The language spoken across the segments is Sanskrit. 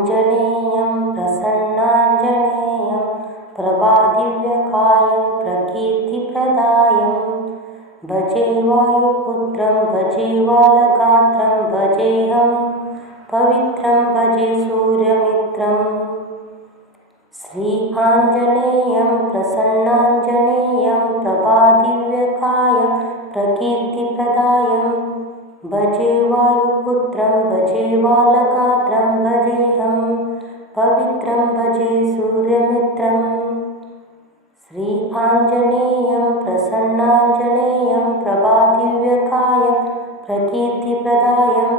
आञ्जनेयं प्रसन्नाञ्जनेयं प्रभादिव्यकायं प्रकीर्तिप्रदायं भजे वायुपुत्रं भजे बालगात्रं भजेऽहं पवित्रं भजे सूर्यमित्रम् श्री आञ्जनेयं प्रसन्नाञ्जनेयं प्रभादिव्यकायं प्रकीर्तिप्रदायं भजे वायुपुत्रं भजे बालगात्रं भजेऽहं पवित्रं भजे सूर्यमित्रम् श्री आञ्जनेयं प्रसन्नाञ्जनेयं प्रभादिव्यकायं प्रकीर्तिप्रदायं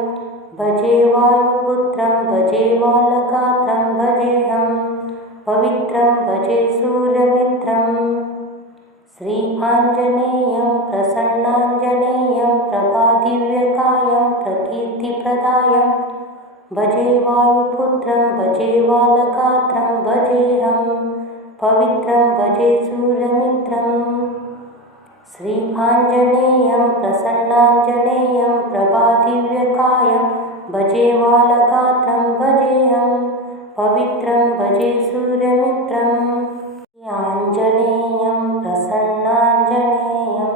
भजे वायुपुत्रं भजे बालगात्रं भजेऽहं पवित्रं भजे सूर्यमित्रम् श्री आञ्जनेयं प्रसन्नाञ्जनेयं प्रभादिव्यकायं प्रकीर्तिप्रदायं भजे वायुपुत्रं भजे बालगात्रं भजेऽहं पवित्रं भजे सूर्यमित्रम् श्री आञ्जनेयं प्रसन्नाञ्जनेयं प्रभादिव्यकायं भजे बालगात्रं भजेऽहं पवित्रं भजे सूर्यमित्रम् आञ्जनेयं प्रसन्नाञ्जनेयं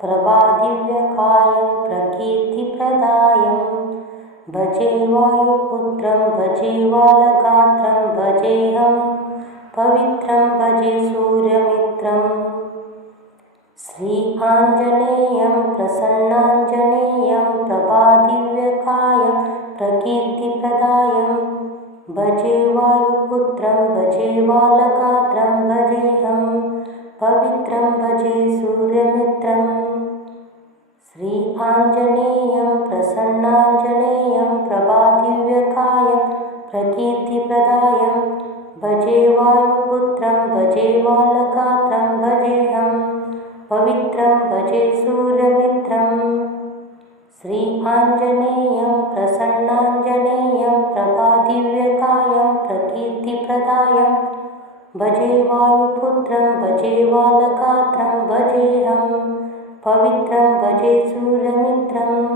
प्रभादिव्यकायं प्रकीर्तिप्रदायं भजे वायुपुत्रं भजे बालगात्रं भजेऽहं पवित्रं भजे सूर्यमित्रम् श्री आञ्जनेयं प्रसन्नाञ्जनेयं प्रभादिव्यकायं प्रकीर्तिप्रदायं भजे वायुपुत्रं भजे बालगात्रं भजेऽहं पवित्रं भजे सूर्यमित्रम् श्री आञ्जनेयं प्रसन्नाञ्जनेयं प्रभादिव्यकायं प्रकीर्तिप्रदायं भजे वायुपुत्रं भजे बालगात्रं भजेऽहं पवित्रं भजे सूर्यमित्रम् श्री आञ्जनेयं प्रसन्नाञ्जनेयं प्रभादिव्यकायं प्रकीर्तिप्रदायं भजे वायुपुत्रं भजे बालगात्रं भजेऽहं पवित्रं भजे सूर्यमित्रम्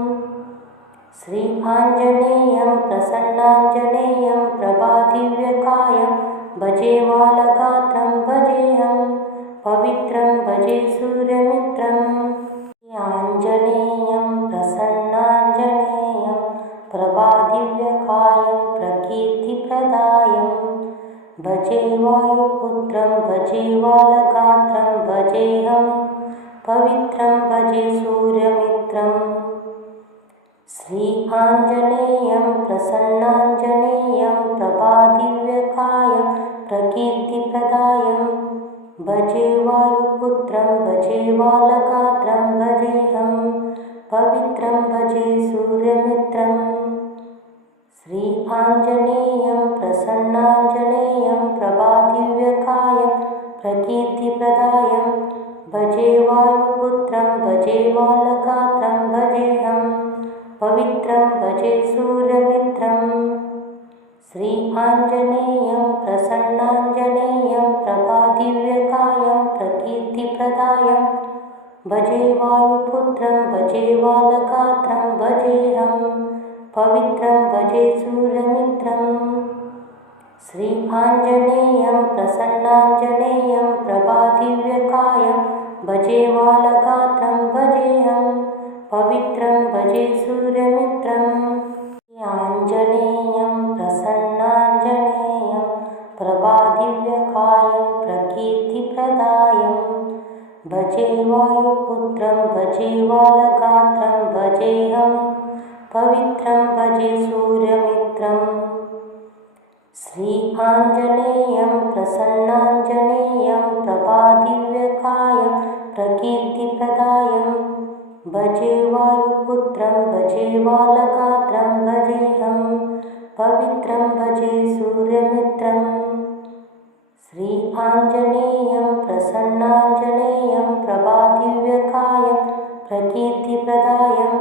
श्री आञ्जनेयं प्रसन्नाञ्जनेयं प्रभादिव्यकायं भजे बालगात्रं भजेऽहं पवित्रं भजे सूर्यमित्रम् आञ्जनेयं प्रसन्नाञ्जनेयं प्रभादिव्यकायं प्रकीर्तिप्रदायं भजे वायुपुत्रं भजे बालगात्रं भजेऽहं पवित्रं भजे सूर्यमित्रम् श्री आञ्जनेयं प्रसन्नाञ्जनेयं प्रभादिव्यकायं प्रकीर्तिप्रदायं भजे वायुपुत्रं भजे बालगात्रं भजेऽहं पवित्रं भजे सूर्यमित्रम् श्री आञ्जनेयं प्रसन्नाञ्जनेयं प्रभादिव्यकायं प्रकीर्तिप्रदायं भजे वायुपुत्रं भजे बालगात्रं भजेऽहं पवित्रं भजे सूर्यमित्रम् श्री आञ्जनेयं प्रसन्नाञ्जनेयं प्रभादिव्यकायं प्रकीर्तिप्रदायं भजे वायुपुत्रं भजे बालगात्रं भजेऽहं पवित्रं भजे सूर्यमित्रम् श्री आञ्जनेयं प्रसन्नाञ्जनेयं प्रभादिव्यकायं भजे बालगात्रं भजेऽहं पवित्रं भजे सूर्यमित्रम् आञ्जनेयं प्रसन्नाञ्जनेयं प्रभादिव्यकायं प्रकीर्तिप्रदायं भजे वायुपुत्रं भजे बालगात्रं भजेऽहं पवित्रं भजे सूर्यमित्रम् श्री आञ्जनेयं प्रसन्नाञ्जनेयं प्रभादिव्यकायं प्रकीर्तिप्रदायं भजे वायुपुत्रं भजे बालगात्रं भजेऽहं पवित्रं भजे सूर्यमित्रम् श्री आञ्जनेयं प्रसन्नाञ्जनेयं प्रभादिव्यकायं प्रकीर्तिप्रदायं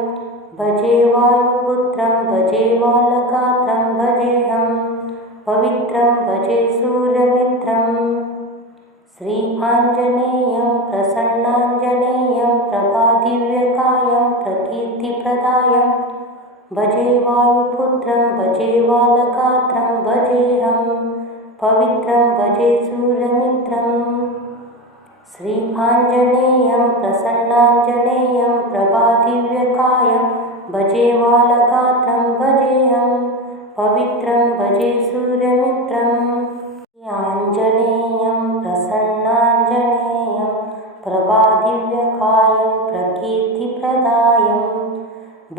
भजे वायुपुत्रं भजे बालगात्रं भजेऽहं पवित्रं भजे सूर्यमित्रम् श्री आञ्जनेयं प्रसन्नाञ्जनेयं प्रभादिव्यकायं प्रकीर्तिप्रदायं भजे वायुपुत्रं भजे बालगात्रं भजेऽहं पवित्रं भजे सूर्यमित्रम् श्री आञ्जनेयं प्रसन्नाञ्जनेयं प्रभादिव्यकायं भजे बालगात्रं भजेऽहं पवित्रं भजे सूर्यमित्रम् आञ्जनेयं प्रसन्नाञ्जनेयं प्रभादिव्यकायं प्रकीर्तिप्रदायं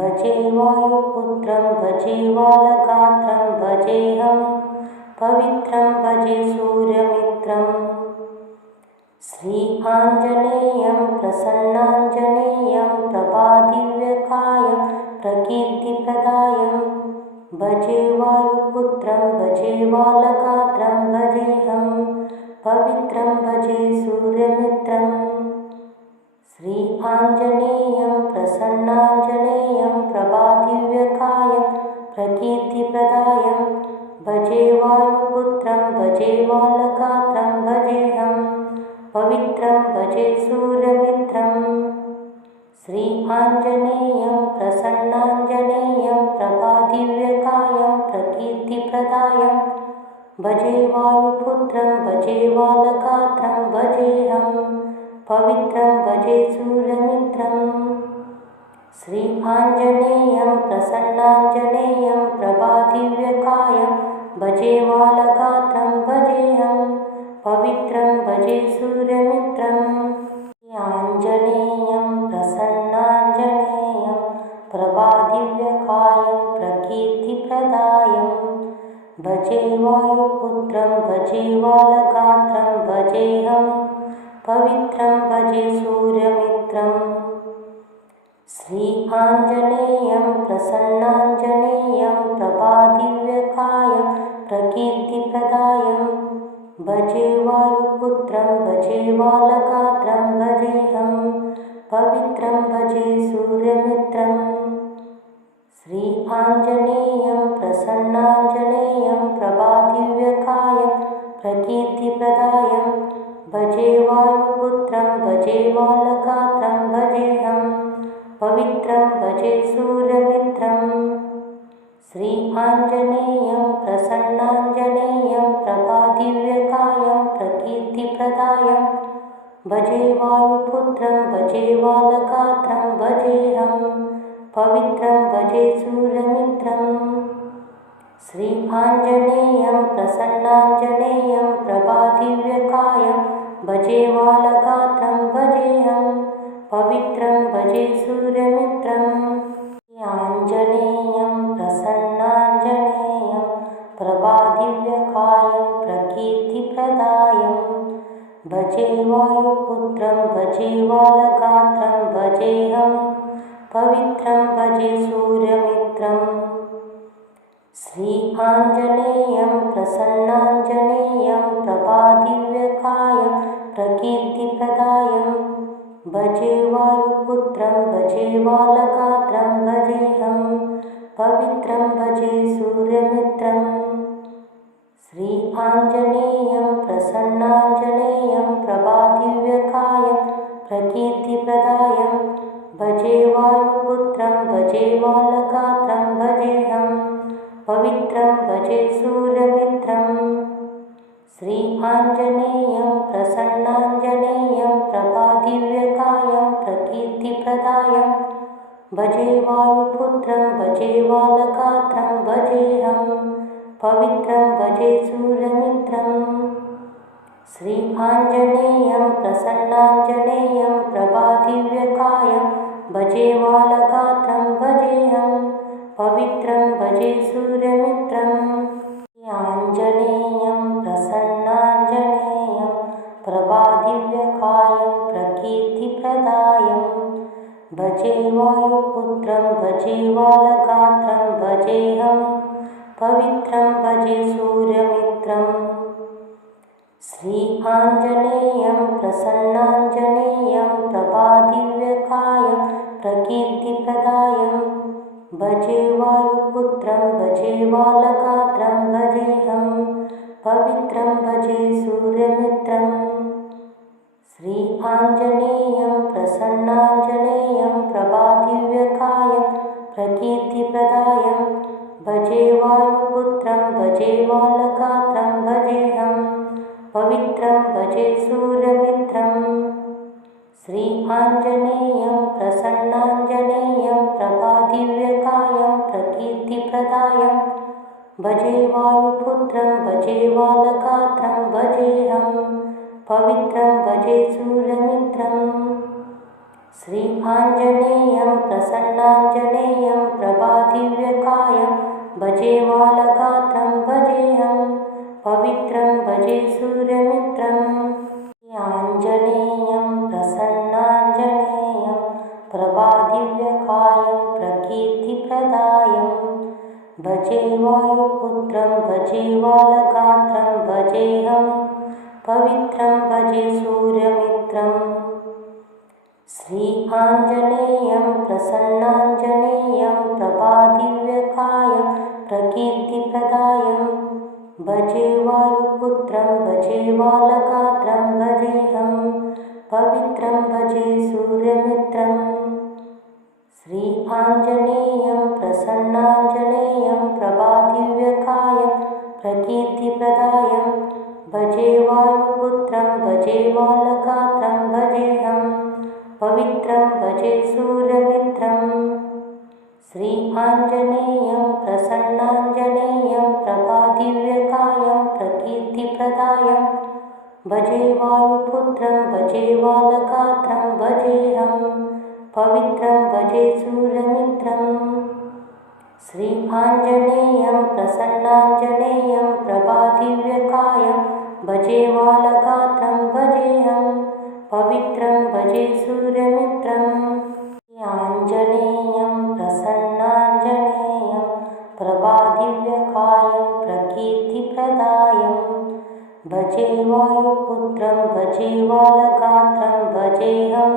भजे वायुपुत्रं भजे बालगात्रं भजेऽहं पवित्रं भजे सूर्यमित्रम् श्री आञ्जनेयं प्रसन्नाञ्जनेयं प्रभादिव्यकायं प्रकीर्तिप्रदायं भजे वायुपुत्रं भजे बालगात्रं भजेऽहं पवित्रं भजे सूर्यमित्रम् श्री आञ्जनेयं प्रसन्नाञ्जनेयं प्रभादिव्यकायं प्रकीर्तिप्रदायं भजे वायुपुत्रं भजे बालगात्रं भजेऽहं पवित्रं भजे सूर्यमित्रम् श्री आञ्जनेयं प्रसन्नाञ्जनेयं प्रभादिव्यकायं प्रकीर्तिप्रदायं भजे वायुपुत्रं भजे बालगात्रं भजेऽहं पवित्रं भजे सूर्यमित्रम् श्री आञ्जनेयं प्रसन्नाञ्जनेयं प्रभादिव्यकायं भजे बालगात्रं भजेऽहं पवित्रं भजे सूर्यमित्रम् आञ्जनेयं प्रसन्नाञ्जनेयं प्रभादिव्यकायं प्रकीर्तिप्रदायं भजे वायुपुत्रं भजे बालगात्रं भजेऽहं पवित्रं भजे सूर्यमित्रम् श्री आञ्जनेयं प्रसन्नाञ्जनेयं प्रभादिव्यकायं प्रकीर्तिप्रदायं भजे वायुपुत्रं भजे बालगात्रं भजेऽहं पवित्रं भजे सूर्यमित्रम् श्री आञ्जनेयं प्रसन्नाञ्जनेयं प्रभादिव्यकायं प्रकीर्तिप्रदायं भजे वायुपुत्रं भजे बालगात्रं भजेऽहं पवित्रं भजे सूर्यमित्रम् श्री आञ्जनेयं प्रसन्नाञ्जनेयं प्रभादिव्यकायं प्रकीर्तिप्रदायं भजे वायुपुत्रं भजे बालगात्रं भजेऽहं पवित्रं भजे सूर्यमित्रम् श्री आञ्जनेयं प्रसन्नाञ्जनेयं प्रभादिव्यकायं भजे बालगात्रं भजेऽहं पवित्रं भजे सूर्यमित्रम् आञ्जनेयं प्रसन्नाञ्जनेयं प्रभादिव्यकायं प्रकीर्तिप्रदायं भजे वायुपुत्रं भजे बालगात्रं भजेऽहं पवित्रं भजे सूर्यमित्रम् श्री आञ्जनेयं प्रसन्नाञ्जनेयं प्रभादिव्यकायं प्रकीर्तिप्रदायं भजे वायुपुत्रं भजे बालगात्रं भजेऽहं पवित्रं भजे सूर्यमित्रम् श्री आञ्जनेयं प्रसन्नाञ्जनेयं प्रभादिव्यकायं प्रकीर्तिप्रदायं भजे वायुपुत्रं भजे बालगात्रं भजेऽहं पवित्रं भजे सूर्यमित्रम् श्री आञ्जनेयं प्रसन्नाञ्जनेयं प्रभादिव्यकायं प्रकीर्तिप्रदायं भजे वायुपुत्रं भजे बालगात्रं भजेऽहं पवित्रं भजे सूर्यमित्रम् श्री आञ्जनेयं प्रसन्नाञ्जनेयं प्रभादिव्यकायं भजे बालगात्रं भजेऽहं पवित्रं भजे सूर्यमित्रम् आञ्जनेयं प्रसन्नाञ्जनेयं प्रभादिव्यकायं प्रकीर्तिप्रदायं भजे वायुपुत्रं भजे बालगात्रं भजेऽहं पवित्रं भजे सूर्यमित्रम् श्री आञ्जनेयं प्रसन्नाञ्जनेयं प्रभादिव्यकायं प्रकीर्तिप्रदायं भजे वायुपुत्रं भजे बालगात्रं भजेऽहं पवित्रं भजे सूर्यमित्रम् श्री आञ्जनेयं प्रसन्नाञ्जनेयं प्रभादिव्यकायं प्रकीर्तिप्रदायं भजे वायुपुत्रं भजे वालगात्रं भजेऽहं पवित्रं भजे सूर्यमित्रम् श्री आञ्जनेयं प्रसन्नाञ्जनेयं प्रभादिव्यकायं प्रकीर्तिप्रदायं भजे वायुपुत्रं भजे वालगात्रं भजेऽहं पवित्रं भजे सूर्यमित्रम् श्री आञ्जनेयं प्रसन्नाञ्जनेयं प्रभादिव्यकायं भजे वालगात्रं भजेऽहं पवित्रं भजे सूर्यमित्रम् आञ्जनेयं प्रसन्नाञ्जनेयं प्रभादिव्यकायं प्रकीर्तिप्रदायं भजे वायुपुत्रं भजे वालगात्रं भजेऽहं पवित्रं भजे सूर्यमित्रम् श्री आञ्जनेयं प्रसन्नाञ्जनेयं प्रभादिव्यकायं प्रकीर्तिप्रदायं भजे वायुपुत्रं भजे वालगात्रं भजेऽहं पवित्रं भजे सूर्यमित्रम् श्री आञ्जनेयं प्रसन्नाञ्जनेयं प्रभादिव्यकायं प्रकीर्तिप्रदायं भजे वायुपुत्रं भजे वालगात्रं भजेऽहं पवित्रं भजे सूर्यमित्रम् श्री आञ्जनेयं प्रसन्नाञ्जनेयं प्रभादिव्यकायं प्रकीर्तिप्रदायं भजे वायुपुत्रं भजे वालगात्रं भजेऽहं पवित्रं भजे सूर्यमित्रम् श्री आञ्जनेयं प्रसन्नाञ्जनेयं प्रभादिव्यकायं भजे वालगात्रं भजेऽहं पवित्रं भजे सूर्यमित्रम् आञ्जनेयं प्रसन्नाञ्जनेयं प्रभादिव्यकायं प्रकीर्तिप्रदायं भजे वायुपुत्रं भजे वालगात्रं भजेऽहं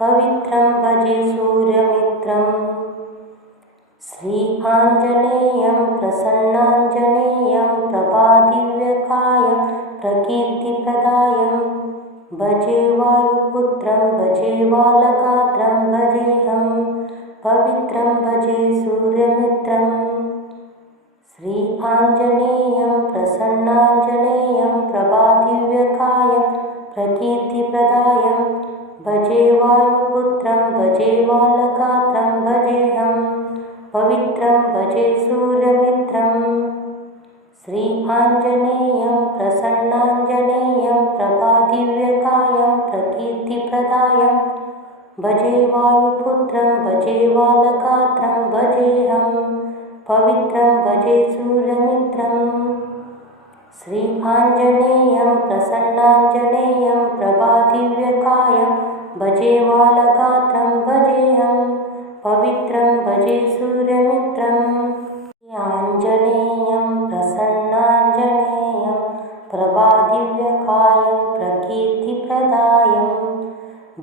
पवित्रं भजे सूर्यमित्रम् श्री आञ्जनेयं प्रसन्नाञ्जनेयं प्रभादिव्यकायं प्रकीर्तिप्रदायं भजे वायुपुत्रं भजे वालगात्रं भजेऽहं पवित्रं भजे सूर्यमित्रम् श्री आञ्जनेयं प्रसन्नाञ्जनेयं प्रभादिव्यकायं प्रकीर्तिप्रदायं भजे वायुपुत्रं भजे वालगात्रं भजेऽहं पवित्रं भजे सूर्यमित्रम् श्री आञ्जनेयं प्रसन्नाञ्जनेयं प्रभादिव्यकायं प्रकीर्तिप्रदायं भजे वायुपुत्रं भजे वालगात्रं भजेऽहं पवित्रं भजे सूर्यमित्रम् श्री आञ्जनेयं प्रसन्नाञ्जनेयं प्रभादिव्यकायं भजे वालगात्रं भजेऽहं पवित्रं भजे सूर्यमित्रम् आञ्जनेयं प्रसन्नाञ्जनेयं प्रभादिव्यकायं प्रकीर्तिप्रदायं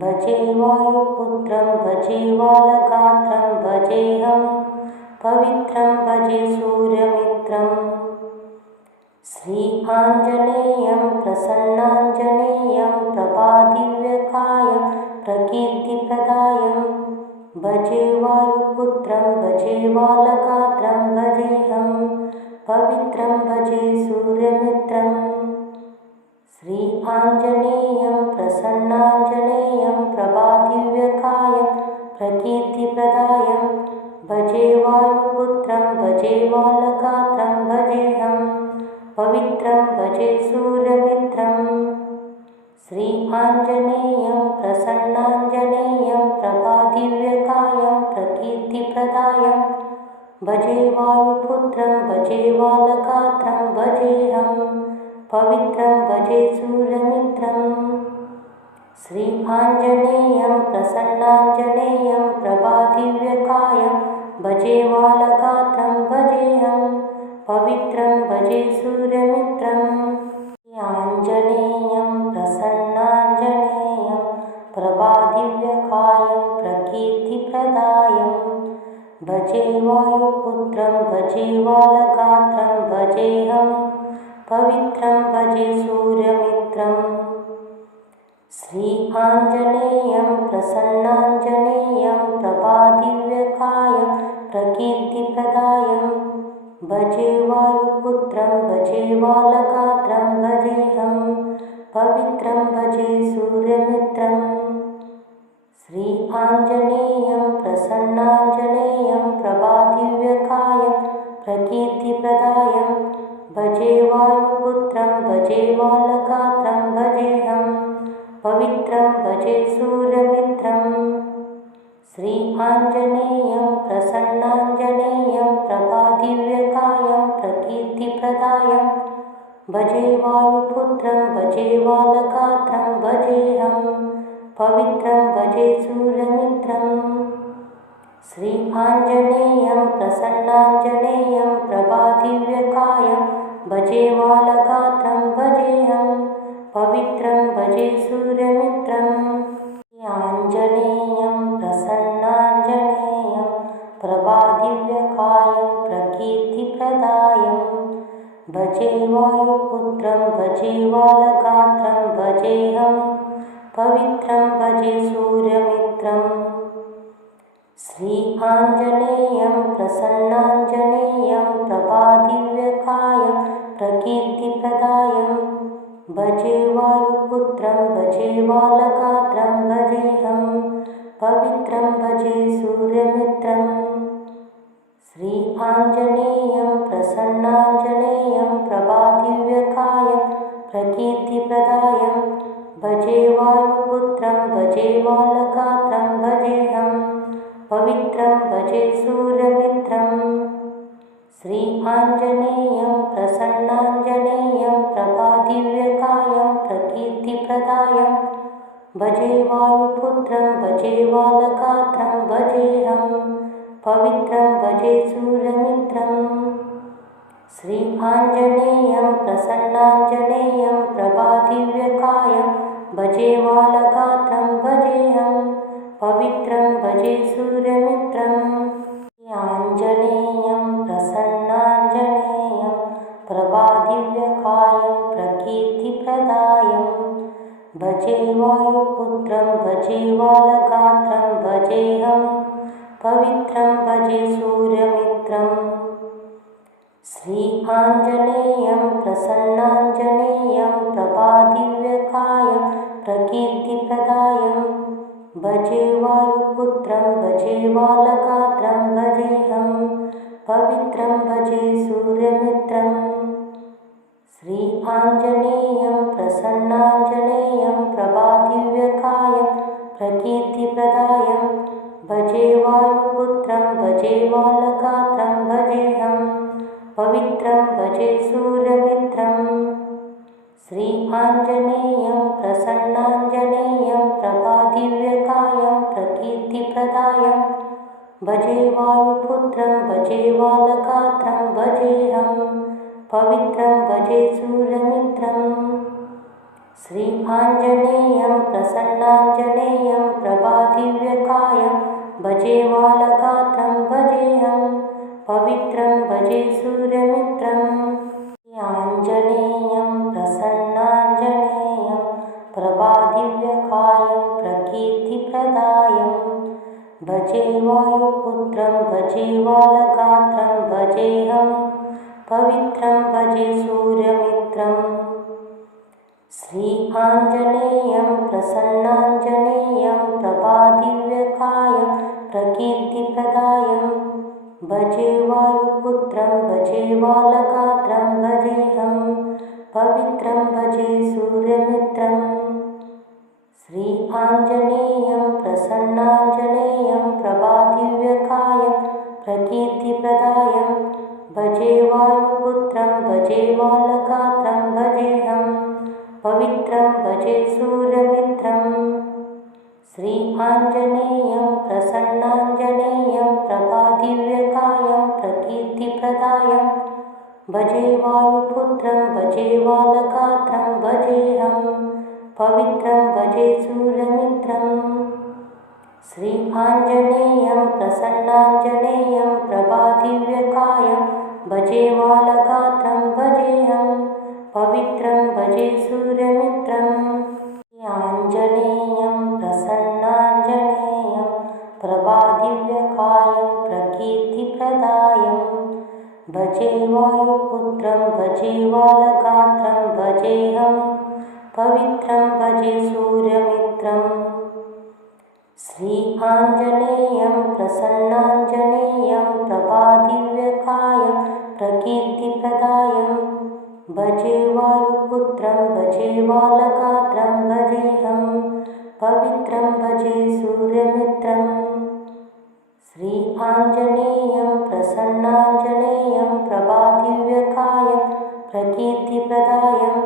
भजे वायुपुत्रं भजे वालगात्रं भजेऽहं पवित्रं भजे सूर्यमित्रम् श्री आञ्जनेयं प्रसन्नाञ्जनेयं प्रभादिव्यकायं प्रकीर्तिप्रदायं भजे वायुपुत्रं भजे वालगात्रं भजेऽहं पवित्रं भजे सूर्यमित्रम् श्री आञ्जनेयं प्रसन्नाञ्जनेयं प्रभादिव्यकायं प्रकीर्तिप्रदायं भजे वायुपुत्रं भजे वालगात्रं भजेऽहं पवित्रं भजे सूर्यमित्रम् श्री आञ्जनेयं प्रसन्नाञ्जनेयं प्रभादिव्यकायं प्रकीर्तिप्रदायं भजे वायुपुत्रं भजे वालगात्रं भजेऽहं पवित्रं भजे सूर्यमित्रम् श्री आञ्जनेयं प्रसन्नाञ्जनेयं प्रभादिव्यकायं भजे वालगात्रं भजेऽहं पवित्रं भजे सूर्यमित्रम् आञ्जनेयं प्रसन्नाञ्जनेयं प्रभादिव्यकायं प्रकीर्तिप्रदायं भजे वायुपुत्रं भजे वालगात्रं भजेऽहं पवित्रं भजे सूर्यमित्रम् श्री आञ्जनेयं प्रसन्नाञ्जनेयं प्रभादिव्यकायं प्रकीर्तिप्रदायं भजे वायुपुत्रं भजे बालगात्रं भजेऽहं पवित्रं भजे सूर्यमित्रम् श्री आञ्जनेयं प्रसन्नाञ्जनेयं प्रभादिव्यकायं प्रकीर्तिप्रदायं भजे वायुपुत्रं भजे बालगात्रं भजेऽहं पवित्रं भजे सूर्यमित्रम् श्री आञ्जनेयं प्रसन्नाञ्जनेयं प्रभादिव्यकायं प्रकीर्तिप्रदायं भजे वायुपुत्रं भजे बालगात्रं भजेऽहं पवित्रं भजे सूर्यमित्रम् श्री आञ्जनेयं प्रसन्नाञ्जनेयं प्रभादिव्यकायं भजे बालगात्रं भजेऽहं पवित्रं भजे सूर्यमित्रम् आञ्जनेयं प्रसन्नाञ्जनेयं प्रभादिव्यकायं प्रकीर्तिप्रदायं भजे वायुपुत्रं भजे बालगात्रं भजेऽहं पवित्रं भजे सूर्यमित्रम् श्री आञ्जनेयं प्रसन्नाञ्जनेयं प्रभादिव्यकायं प्रकीर्तिप्रदायं भजे वायुपुत्रं भजे बालगात्रं भजेऽहं पवित्रं भजे सूर्यमित्रम् श्री आञ्जनेयं प्रसन्नाञ्जनेयं प्रभादिव्यकायं प्रकीर्तिप्रदायं भजे वायुपुत्रं भजे बालगात्रं भजेऽहं पवित्रं भजे सूर्यमित्रम् श्री आञ्जनेयं प्रसन्नाञ्जनेयं प्रभादिव्यकायं प्रकीर्तिप्रदायं भजे वायुपुत्रं भजे बालगात्रं भजेऽहं पवित्रं भजे सूर्यमित्रम् श्री आञ्जनेयं प्रसन्नाञ्जनेयं प्रभादिव्यकायं भजे बालगात्रं भजेऽहं पवित्रं भजे सूर्यमित्रम् आञ्जनेयं प्रसन्नाञ्जनेयं प्रभादिव्यकायं प्रकीर्तिप्रदायं भजे वायुपुत्रं भजे बालगात्रं भजेऽहं पवित्रं भजे सूर्यमित्रम् श्री आञ्जनेयं प्रसन्नाञ्जनेयं प्रभादिव्यकायं प्रकीर्तिप्रदायं भजे वायुपुत्रं भजे बालगात्रं भजेऽहं पवित्रं भजे सूर्यमित्रम् श्री आञ्जनेयं प्रसन्नाञ्जनेयं प्रभादिव्यकायं प्रकीर्तिप्रदायं भजे वायुपुत्रं भजे बालगात्रं भजेऽहं पवित्रं भजे सूर्यमित्रम् श्री आञ्जनेयं प्रसन्नाञ्जनेयं प्रभादिव्यकायं प्रकीर्तिप्रदायं भजे वायुपुत्रं भजे बालगात्रं भजेऽहं पवित्रं भजे सूर्यमित्रम् श्री आञ्जनेयं प्रसन्नाञ्जनेयं प्रभादिव्यकायं भजे बालगात्रं भजेऽहं पवित्रं भजे सूर्यमित्रम् आञ्जनेयं प्रसन्नाञ्जनेयं प्रभादिव्यकायं प्रकीर्तिप्रदायं भजे वायुपुत्रं भजे बालगात्रं भजेऽहं पवित्रं भजे सूर्यमित्रम् श्री आञ्जनेयं प्रसन्नाञ्जनेयं प्रभादिव्यकायं प्रकीर्तिप्रदायं भजे वायुपुत्रं भजे बालगात्रं भजेऽहं पवित्रं भजे सूर्यमित्रम् श्री आञ्जनेयं प्रसन्नाञ्जनेयं प्रभादिव्यकायं प्रकीर्तिप्रदायं भजे वायुपुत्रं भजे बालगात्रं भजेऽहं पवित्रं भजे सूर्यमित्रम् श्री आञ्जनेयं प्रसन्नाञ्जनेयं प्रभादिव्यकायं प्रकीर्तिप्रदायं भजे वायुपुत्रं भजे बालगात्रं भजेऽहं पवित्रं भजे सूर्यमित्रम् श्री आञ्जनेयं प्रसन्नाञ्जनेयं प्रभादिव्यकायं भजे बालगात्रं भजेऽहं पवित्रं भजे सूर्यमित्रम् आञ्जनेयं प्रसन्नाञ्जनेयं प्रभादिव्यकायं प्रकीर्तिप्रदायं भजे भजे वायुपुत्रं भजे वालगात्रं भजेऽहं पवित्रं भजे सूर्यमित्रम् श्री आञ्जनेयं प्रसन्नाञ्जनेयं प्रभादिव्यकायं प्रकीर्तिप्रदायं भजे वायुपुत्रं भजे वालगात्रं भजेऽहं पवित्रं भजे सूर्यमित्रम् श्री आञ्जनेयं प्रसन्नाञ्जनेयं प्रभादिव्यकायं प्रकीर्तिप्रदायं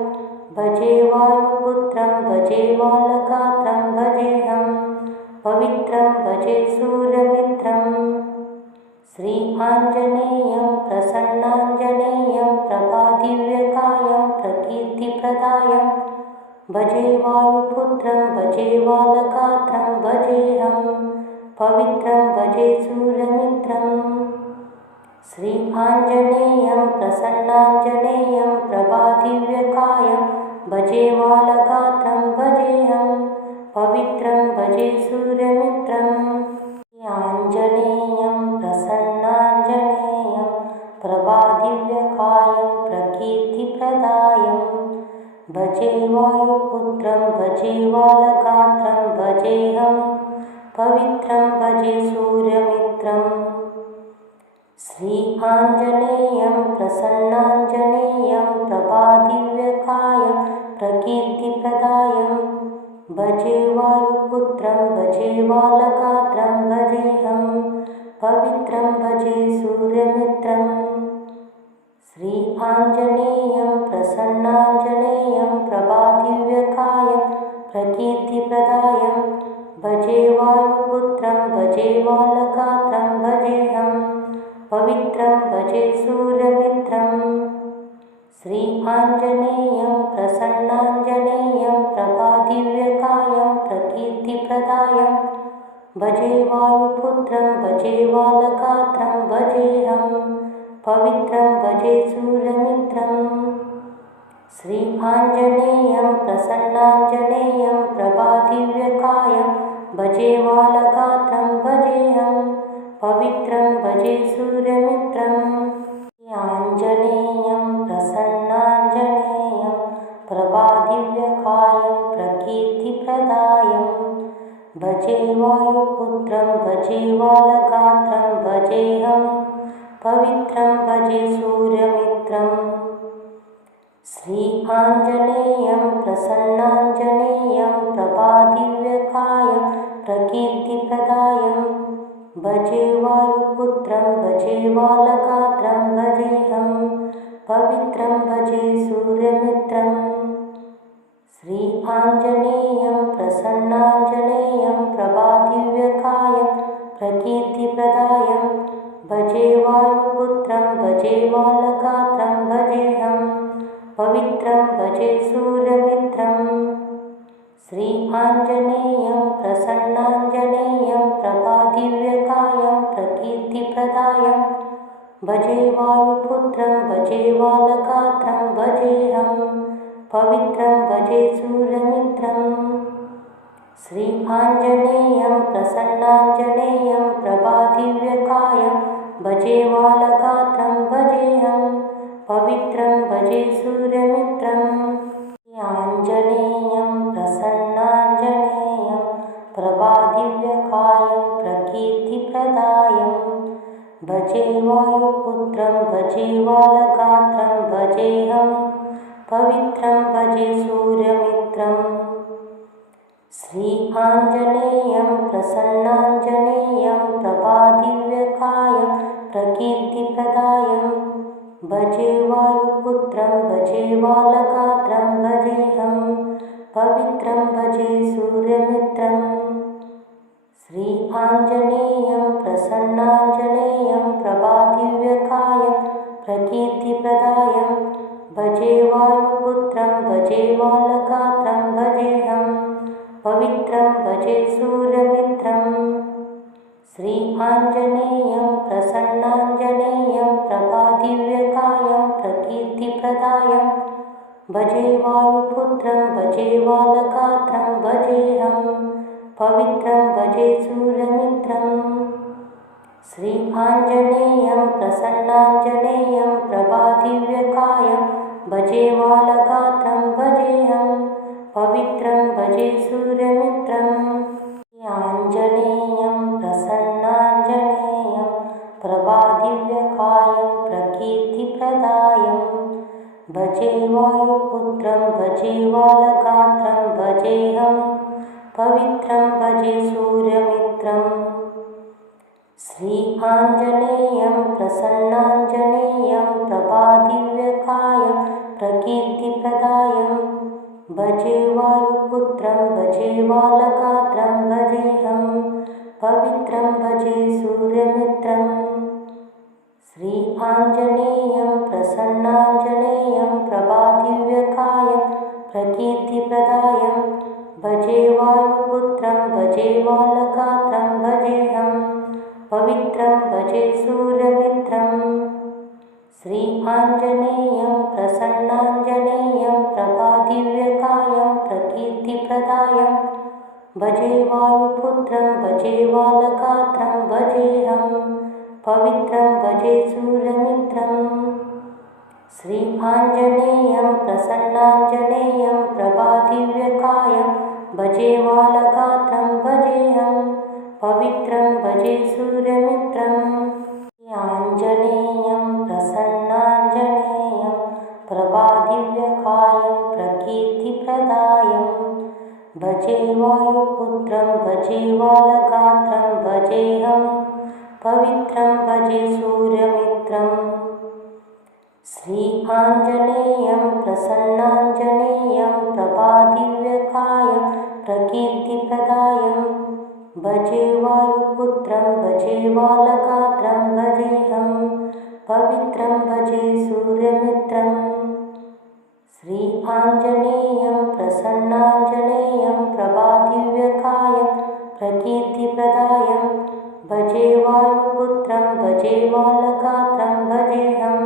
भजे वायुपुत्रं भजे वालगात्रं भजेऽहं पवित्रं भजे सूर्यमित्रम् श्री आञ्जनेयं प्रसन्नाञ्जनेयं प्रभादिव्यकायं प्रकीर्तिप्रदायं भजे वायुपुत्रं भजे वालगात्रं भजेऽहं पवित्रं भजे सूर्यमित्रम् श्री आञ्जनेयं प्रसन्नाञ्जनेयं प्रभादिव्यकायं भजे वालगात्रं भजेऽहं पवित्रं भजे सूर्यमित्रम् आञ्जनेयं प्रसन्नाञ्जनेयं प्रभादिव्यकायं प्रकीर्तिप्रदायं भजे वायुपुत्रं भजे वालगात्रं भजेऽहं पवित्रं भजे सूर्यमित्रम् श्री आञ्जनेयं प्रसन्नाञ्जनेयं प्रभादिव्यकायं प्रकीर्तिप्रदायं भजे वायुपुत्रं भजे वालगात्रं भजेऽहं पवित्रं भजे सूर्यमित्रम् श्री आञ्जनेयं प्रसन्नाञ्जनेयं प्रभादिव्यकायं प्रकीर्तिप्रदायं भजे वायुपुत्रं भजे वालगात्रं भजेऽहं पवित्रं भजे सूर्यमित्रम् श्री आञ्जनेयं प्रसन्नाञ्जनेयं प्रभादिव्यकायं प्रकीर्तिप्रदायं भजे वायुपुत्रं भजे वालगात्रं भजेऽहं पवित्रं भजे सूर्यमित्रम् श्री आञ्जनेयं प्रसन्नाञ्जनेयं प्रभादिव्यकायं भजे वालगात्रं भजेऽहं पवित्रं भजे सूर्यमित्रम् आञ्जनेयं प्रसन्नाञ्जनेयं प्रभादिव्यकायं प्रकीर्तिप्रदायं भजे वायुपुत्रं भजे वालगात्रं भजेऽहं पवित्रं भजे सूर्यमित्रम् श्री आञ्जनेयं प्रसन्नाञ्जनेयं प्रभादिव्यकायं प्रकीर्तिप्रदायं भजे वायुपुत्रं भजे वालगात्रं भजेऽहं पवित्रं भजे सूर्यमित्रम् श्री आञ्जनेयं प्रसन्नाञ्जनेयं प्रभादिव्यकायं प्रकीर्तिप्रदायं भजे वायुपुत्रं भजे वालगात्रं भजेऽहं पवित्रं भजे सूर्यमित्रम् श्री आञ्जनेयं प्रसन्नाञ्जनेयं प्रभादिव्यकायं प्रकीर्तिप्रदायं भजे वायुपुत्रं भजे वालगात्रं भजेऽहं पवित्रं भजे सूर्यमित्रम् श्री आञ्जनेयं प्रसन्नाञ्जनेयं प्रभादिव्यकायं भजे वालगात्रं भजेऽहं पवित्रं भजे सूर्यमित्रम् आञ्जनेयं प्रसन्नाञ्जनेयं प्रभादिव्यकायं प्रकीर्तिप्रदायं भजे वायुपुत्रं भजे वालगात्रं भजेऽहं पवित्रं भजे सूर्यमित्रम् श्री आञ्जनेयं प्रसन्नाञ्जनेयं प्रभादिव्यकायं प्रकीर्तिप्रदायं भजे वायुपुत्रं भजे वालगात्रं भजेऽहं पवित्रं भजे सूर्यमित्रम् श्री आञ्जनेयं प्रसन्नाञ्जनेयं प्रभादिव्यकायं प्रकीर्तिप्रदायं भजे वायुपुत्रं भजे वालगात्रं भजेऽहं पवित्रं भजे सूर्यमित्रम् श्री आञ्जनेयं प्रसन्नाञ्जनेयं प्रभादिव्यकायं प्रकीर्तिप्रदायं भजे वायुपुत्रं भजे वालगात्रं भजेऽहं पवित्रं भजे सूर्यमित्रम् श्री आञ्जनेयं प्रसन्नाञ्जनेयं प्रभादिव्यकायं भजे बालगात्रं भजेऽहं पवित्रं भजे सूर्यमित्रम् आञ्जनेयं प्रसन्नाञ्जनेयं प्रभादिव्यकायं प्रकीर्तिप्रदायं भजे वायुपुत्रं भजे बालगात्रं भजेऽहं पवित्रं भजे सूर्यमित्रम् श्री आञ्जनेयं प्रसन्नाञ्जनेयं प्रभादिव्यकायं प्रकीर्तिप्रदायं भजे वायुपुत्रं भजे बालगात्रं भजेऽहं पवित्रं भजे सूर्यमित्रम् श्री आञ्जनेयं प्रसन्नाञ्जनेयं प्रभादिव्यकायं प्रकीर्तिप्रदायं भजे वायुपुत्रं भजे बालगात्रं भजेऽहं पवित्रं भजे सूर्यमित्रम् श्री आञ्जनेयं प्रसन्नाञ्जनेयं प्रभादिव्यकायं प्रकीर्तिप्रदायं भजे वायुपुत्रं भजे बालगात्रं भजेऽहं पवित्रं भजे सूर्यमित्रम् श्री आञ्जनेयं प्रसन्नाञ्जनेयं प्रभादिव्यकायं भजे बालगात्रं भजेऽहं पवित्रं भजे सूर्यमित्रम् आञ्जनेयं प्रसन्नाञ्जनेयं प्रभादिव्यकायं प्रकीर्तिप्रदायं भजे वायुपुत्रं भजे बालगात्रं भजेऽहं पवित्रं भजे सूर्यमित्रम् श्री आञ्जनेयं प्रसन्नाञ्जनेयं प्रभादिव्यकायं प्रकीर्तिप्रदायं भजे वायुपुत्रं भजे बालगात्रं भजेऽहं पवित्रं भजे सूर्यमित्रम् श्री आञ्जनेयं प्रसन्नाञ्जनेयं प्रभादिव्यकायं प्रकीर्तिप्रदायं भजे वायुपुत्रं भजे बालगात्रं भजेऽहं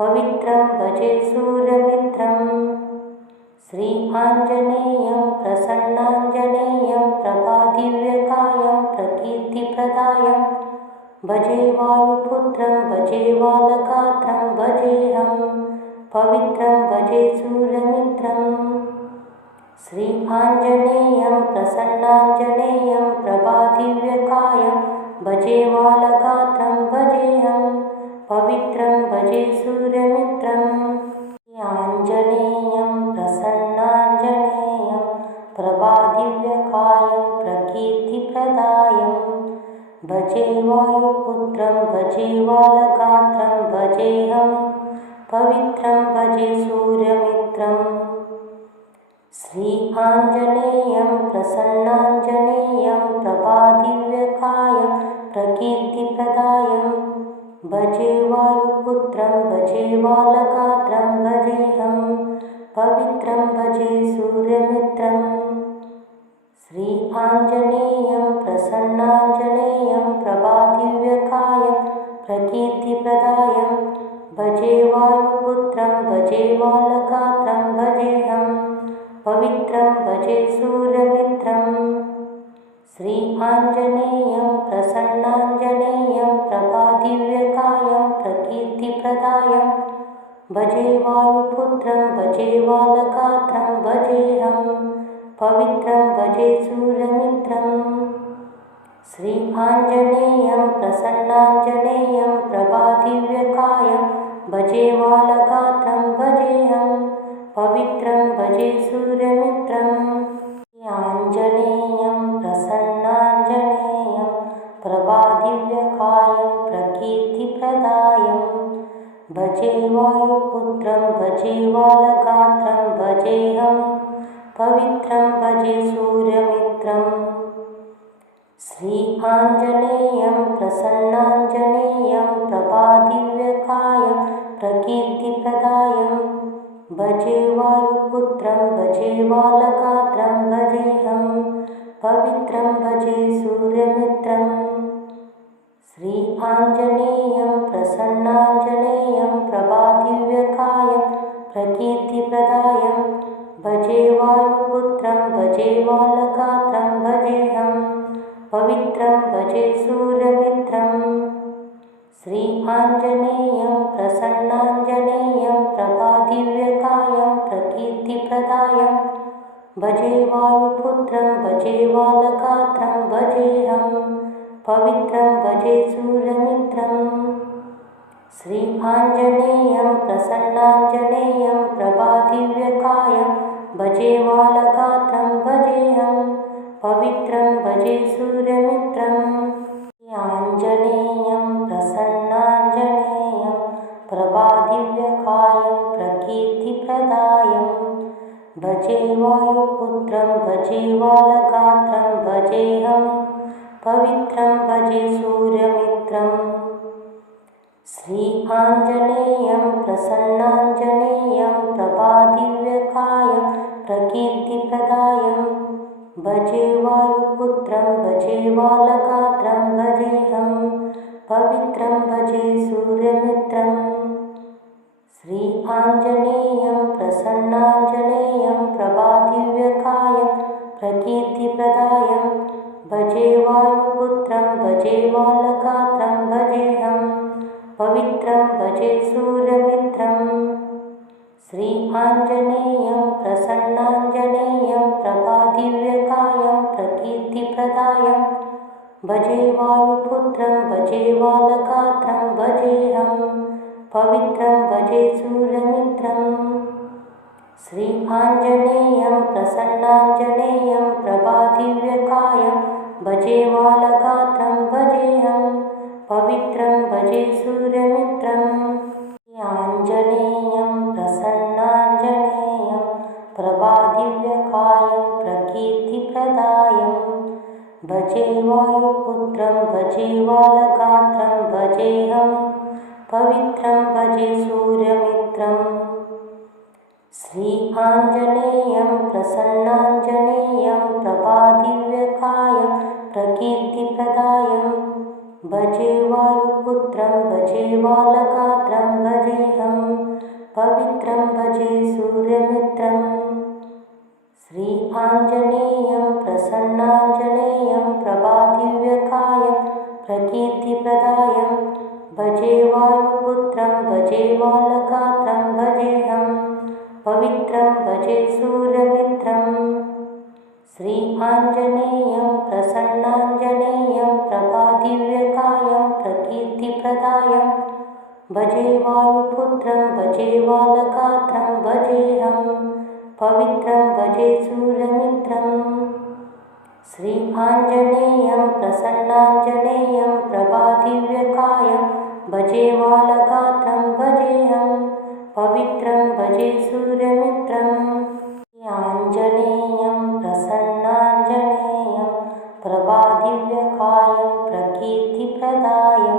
पवित्रं भजे सूर्यमित्रम् श्री आञ्जनेयं प्रसन्नाञ्जनेयं प्रभादिव्यकायं प्रकीर्तिप्रदायं भजे वायुपुत्रं भजे बालगात्रं भजेऽहं पवित्रं भजे सूर्यमित्रम् श्री आञ्जनेयं प्रसन्नाञ्जनेयं प्रभादिव्यकायं भजे बालगात्रं भजेऽहं पवित्रं भजे सूर्यमित्रम् आञ्जनेयं प्रसन्नाञ्जनेयं प्रभादिव्यकायं प्रकीर्तिप्रदायं भजे वायुपुत्रं भजे बालगात्रं भजेऽहं पवित्रं भजे सूर्यमित्रम् श्री आञ्जनेयं प्रसन्नाञ्जनेयं प्रभादिव्यकायं प्रकीर्तिप्रदायं भजे वायुपुत्रं भजे बालगात्रं भजेऽहं पवित्रं भजे सूर्यमित्रम् श्री आञ्जनेयं प्रसन्नाञ्जनेयं प्रभादिव्यकायं प्रकीर्तिप्रदायं भजे वायुपुत्रं भजे बालगात्रं भजेऽहं पवित्रं भजे सूर्यमित्रम् श्री आञ्जनेयं प्रसन्नाञ्जनेयं प्रभादिव्यकायं प्रकीर्तिप्रदायं भजे वायुपुत्रं भजे बालगात्रं भजेऽहं पवित्रं भजे सूर्यमित्रम् श्री आञ्जनेयं प्रसन्नाञ्जनेयं प्रभादिव्यकायं भजे बालगात्रं भजेऽहं पवित्रं भजे सूर्यमित्रम् आञ्जनेयं प्रसन्नाञ्जनेयं प्रभादिव्यकायं प्रकीर्तिप्रदायं भजे वायुपुत्रं भजे बालगात्रं भजेऽहं पवित्रं भजे सूर्यमित्रम् श्री आञ्जनेयं प्रसन्नाञ्जनेयं प्रभादिव्यकायं प्रकीर्तिप्रदायं भजे वायुपुत्रं भजे बालगात्रं भजेऽहं पवित्रं भजे सूर्यमित्रम् श्री आञ्जनेयं प्रसन्नाञ्जनेयं प्रभादिव्यकायं प्रकीर्तिप्रदायं भजे वायुपुत्रं भजे बालगात्रं भजेऽहं पवित्रं भजे सूर्यमित्रम् श्री आञ्जनेयं प्रसन्नाञ्जनेयं प्रभादिव्यकायं प्रकीर्तिप्रदायं भजे वायुपुत्रं भजे बालगात्रं भजेऽहं पवित्रं भजे सूर्यमित्रम् श्री आञ्जनेयं प्रसन्नाञ्जनेयं प्रभादिव्यकायं भजे बालगात्रं भजेऽहं पवित्रं भजे सूर्यमित्रम् आञ्जनेयं प्रसन्नाञ्जनेयं प्रभादिव्यकायं प्रकीर्तिप्रदायं भजे वायुपुत्रं भजे बालगात्रं भजेऽहं पवित्रं भजे सूर्यमित्रम् श्री आञ्जनेयं प्रसन्नाञ्जनेयं प्रभादिव्यकायं प्रकीर्तिप्रदायं भजे वायुपुत्रं भजे बालगात्रं भजेऽहं पवित्रं भजे सूर्यमित्रम् श्री आञ्जनेयं प्रसन्नाञ्जनेयं प्रभादिव्यकायं प्रकीर्तिप्रदायं भजे वायुपुत्रं भजे बालगात्रं भजेऽहं पवित्रं भजे सूर्यमित्रम् श्री आञ्जनेयं प्रसन्नाञ्जनेयं प्रभादिव्यकायं प्रकीर्तिप्रदायं भजे वायुपुत्रं भजे बालगात्रं भजेऽहं पवित्रं भजे सूर्यमित्रम् श्री आञ्जनेयं प्रसन्नाञ्जनेयं प्रभादिव्यकायं भजे बालगात्रं भजेऽहं पवित्रं भजे सूर्यमित्रम् आञ्जनेयं प्रसन्नाञ्जनेयं प्रभादिव्यकायं प्रकीर्तिप्रदायं भजे वायुपुत्रं भजे बालगात्रं भजेऽहं पवित्रं भजे सूर्यमित्रम् श्री आञ्जनेयं प्रसन्नाञ्जनेयं प्रभादिव्यकायं प्रकीर्तिप्रदायं भजे वायुपुत्रं भजे बालगात्रं भजेऽहं पवित्रं भजे सूर्यमित्रम् श्री आञ्जनेयं प्रसन्नाञ्जनेयं प्रभादिव्यकायं प्रकीर्तिप्रदायं भजे वायुपुत्रं भजे बालगात्रं भजेऽहं पवित्रं भजे सूर्यमित्रम् श्री आञ्जनेयं प्रसन्नाञ्जनेयं प्रभादिव्यकायं प्रकीर्तिप्रदायं भजे वायुपुत्रं भजे बालगात्रं भजेऽहं पवित्रं भजे सूर्यमित्रम् श्री आञ्जनेयं प्रसन्नाञ्जनेयं प्रभादिव्यकायं भजे बालगात्रं भजेऽहं पवित्रं भजे सूर्यमित्रम् आञ्जनेयं प्रसन्नाञ्जनेयं प्रभादिव्यकायं प्रकीर्तिप्रदायं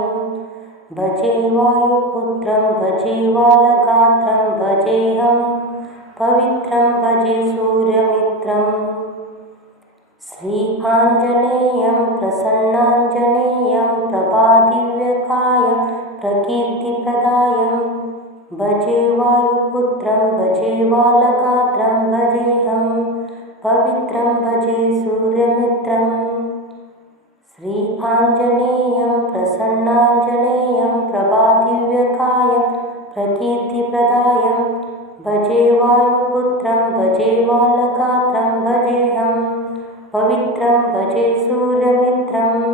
भजे वायुपुत्रं भजे बालगात्रं भजेऽहं पवित्रं भजे सूर्यमित्रम् श्री आञ्जनेयं प्रसन्नाञ्जनेयं प्रभादिव्यकायं प्रकीर्तिप्रदायं भजे वायुपुत्रं भजे बालगात्रं भजेऽहं पवित्रं भजे सूर्यमित्रम् श्री आञ्जनेयं प्रसन्नाञ्जनेयं प्रभादिव्यकायं प्रकीर्तिप्रदायं भजे वायुपुत्रं भजे बालगात्रं भजेऽहं पवित्रं भजे सूर्यमित्रम्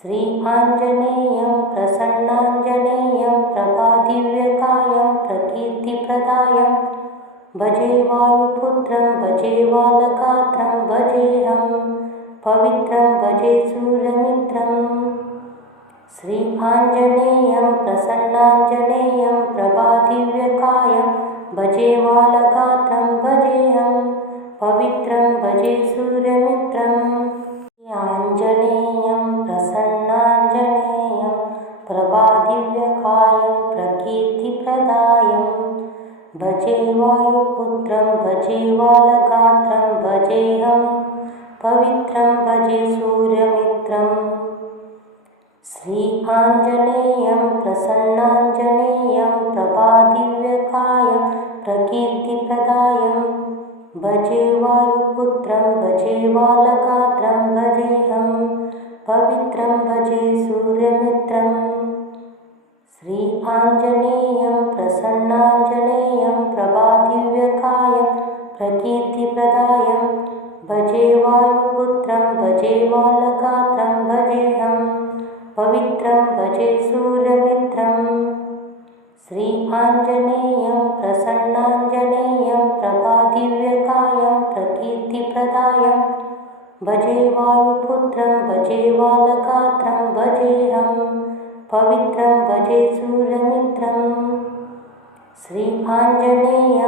श्री आञ्जनेयं प्रसन्नाञ्जनेयं प्रभादिव्यकायं प्रकीर्तिप्रदायं भजे वायुपुत्रं भजे बालगात्रं भजेऽहं पवित्रं भजे सूर्यमित्रम् श्री आञ्जनेयं प्रसन्नाञ्जनेयं प्रभादिव्यकायं भजे बालगात्रं भजेऽहं पवित्रं भजे सूर्यमित्रम् आञ्जनेयं प्रसन्नाञ्जनेयं प्रभादिव्यकायं प्रकीर्तिप्रदायं भजे वायुपुत्रं भजे बालगात्रं भजेऽहं पवित्रं भजे सूर्यमित्रम् श्री आञ्जनेयं प्रसन्नाञ्जनेयं प्रभादिव्यकायं प्रकीर्तिप्रदायं भजे वायुपुत्रं भजे बालगात्रं भजेऽहं पवित्रं भजे सूर्यमित्रम् आञ्जनेयं प्रसन्नाञ्जनेयं प्रभादिव्यकायं प्रकीर्तिप्रदायं भजे वायुपुत्रं भजे बालगात्रं भजेऽहं पवित्रं भजे सूर्यमित्रम् श्री आञ्जनेयं प्रसन्नाञ्जनेयं प्रभादिव्यकायं प्रकीर्तिप्रदायं भजे वायुपुत्रं भजे बालगात्रं भजेऽहं पवित्रं भजे सूर्यमित्रम् श्री आञ्जनेयं